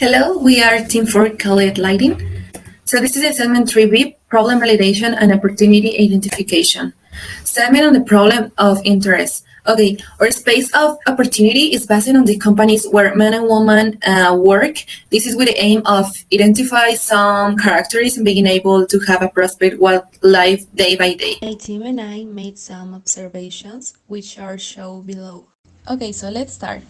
Hello, we are Team 4 College Lighting. So this is assignment 3B, problem validation and opportunity identification. Segment on the problem of interest. Okay, our space of opportunity is based on the companies where men and women work. This is with the aim of identify some characteristics and being able to have a prospect while life day by day. My team and I made some observations, which are shown below. Okay, so let's start.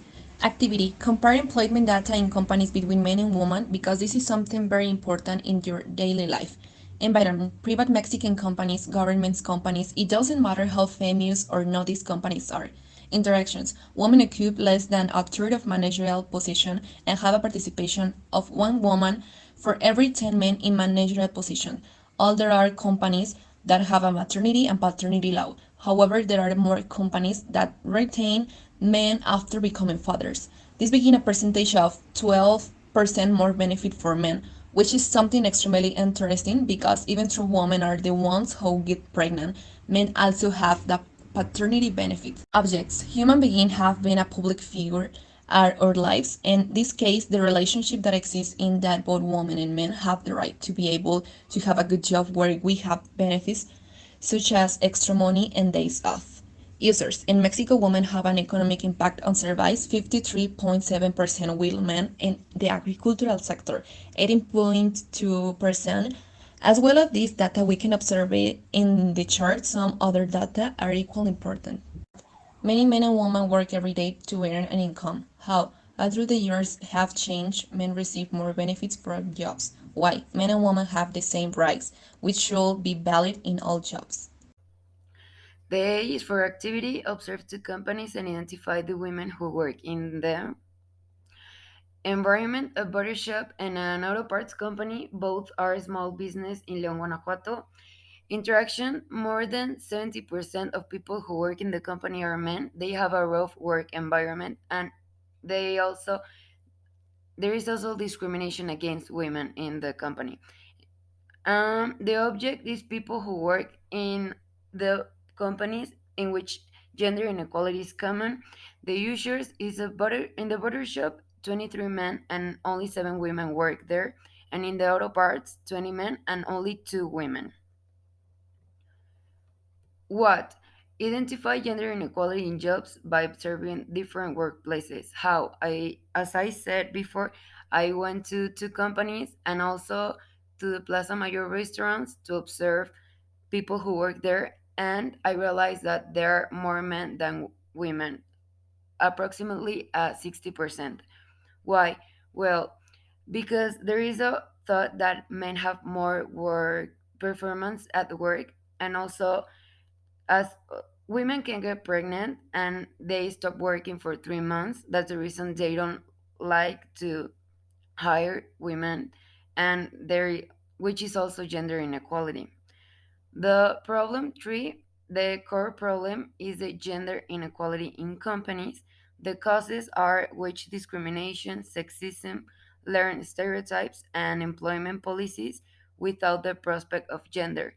Activity. Compare employment data in companies between men and women because this is something very important in your daily life. Environment. Private Mexican companies, governments companies, it doesn't matter how famous or not these companies are. Interactions. Women occupy less than a third of managerial position and have a participation of one woman for every 10 men in managerial position. All there are companies that have a maternity and paternity law. However, there are more companies that retain men after becoming fathers. This begin a percentage of 12% more benefit for men, which is something extremely interesting because even though women are the ones who get pregnant, men also have the paternity benefit. Objects. Human beings have been a public figure our lives. In this case, the relationship that exists in that both women and men have the right to be able to have a good job where we have benefits such as extra money and days off. Users. In Mexico, women have an economic impact on surveys 53.7% women in the agricultural sector, 18.2%. As well as this data, we can observe it in the chart. Some other data are equally important. Many men and women work every day to earn an income. How? As through the years have changed, men receive more benefits from jobs. Why? Men and women have the same rights, which should be valid in all jobs. The A is for activity. Observe two companies and identify the women who work in the environment. A body shop and an auto parts company. Both are small business in León, Guanajuato. Interaction. More than 70% of people who work in the company are men. They have a rough work environment and they also there is also discrimination against women in the company. The object is people who work in the companies in which gender inequality is common. The users is a butter in the butter shop, 23 men and only 7 women work there, and in the auto parts, 20 men and only 2 women. What? Identify gender inequality in jobs by observing different workplaces. How? As I said before, I went to 2 companies and also to the Plaza Mayor restaurants to observe people who work there, and I realized that there are more men than women, approximately 60%. Why? Well, because there is a thought that men have more work performance at work, and also as women can get pregnant and they stop working for 3 months. That's the reason they don't like to hire women, and there, which is also gender inequality. The problem three, the core problem is the gender inequality in companies. The causes are wage discrimination, sexism, learned stereotypes, and employment policies without the prospect of gender.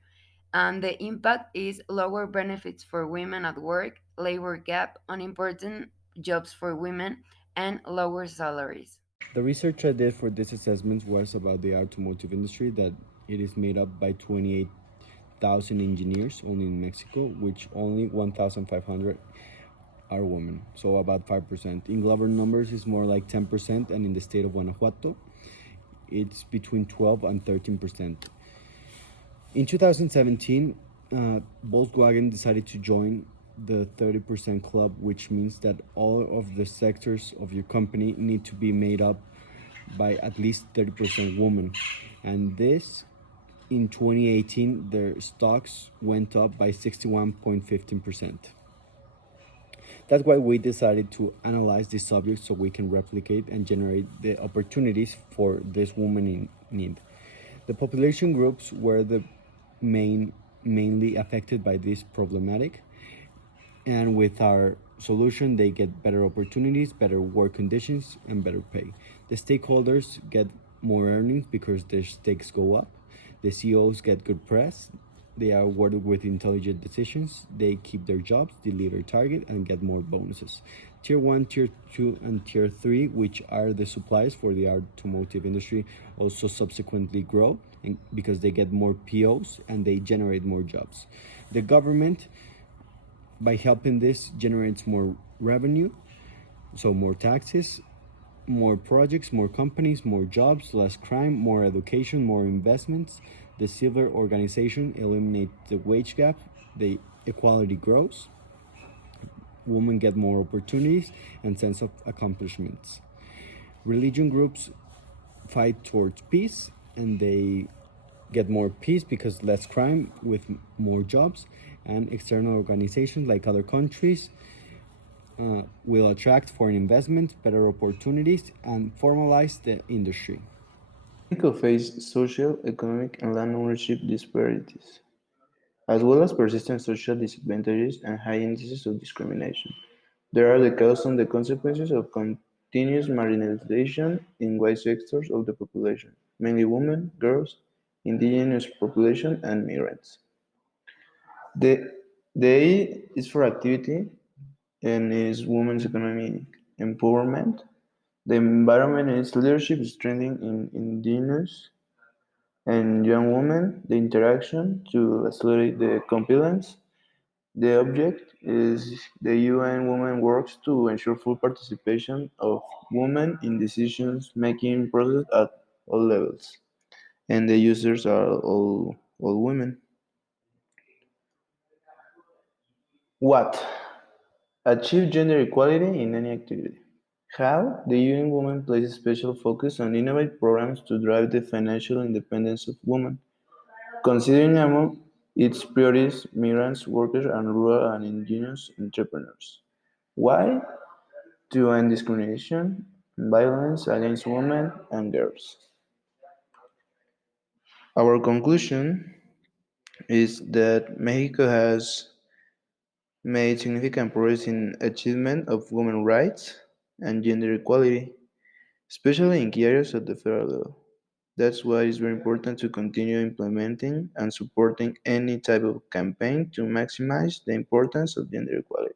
And the impact is lower benefits for women at work, labor gap, unimportant jobs for women, and lower salaries. The research I did for this assessment was about the automotive industry, that it is made up by 28,000 engineers only in Mexico, which only 1,500 are women, so about 5%. In global numbers, it's more like 10%, and in the state of Guanajuato, it's between 12 and 13%. In 2017, Volkswagen decided to join the 30% club, which means that all of the sectors of your company need to be made up by at least 30% women. And this, in 2018, their stocks went up by 61.15%. That's why we decided to analyze this subject so we can replicate and generate the opportunities for this woman in need. The population groups were the mainly affected by this problematic, and with our solution they get better opportunities, better work conditions, and better pay. The stakeholders get more earnings because their stakes go up. The CEOs get good press, They are awarded with intelligent decisions. They keep their jobs, deliver target, and get more bonuses. Tier 1, Tier 2, and Tier 3, which are the suppliers for the automotive industry, also subsequently grow because they get more POs and they generate more jobs. The government, by helping this, generates more revenue, so more taxes, more projects, more companies, more jobs, less crime, more education, more investments. The civil organization eliminates the wage gap, the equality grows, women get more opportunities and sense of accomplishments. Religion groups fight towards peace and they get more peace because less crime with more jobs, and external organizations like other countries will attract foreign investment, better opportunities, and formalize the industry. Mexico faced social, economic, and land ownership disparities, as well as persistent social disadvantages and high indices of discrimination. There are the causes and the consequences of continuous marginalization in wide sectors of the population, mainly women, girls, indigenous population, and migrants. The, the A is for activity and is women's economic empowerment. The environment is leadership strengthening in indigenous and young women, the interaction to accelerate the competence. The object is the UN Women works to ensure full participation of women in decisions-making process at all levels, and the users are all women. What? Achieve gender equality in any activity. How? The UN Women places special focus on innovative programs to drive the financial independence of women, considering among its priorities migrants, workers, and rural and indigenous entrepreneurs. Why? To end discrimination and violence against women and girls. Our conclusion is that Mexico has made significant progress in achievement of women's rights and gender equality, especially in key areas at the federal level. That's why it's very important to continue implementing and supporting any type of campaign to maximize the importance of gender equality.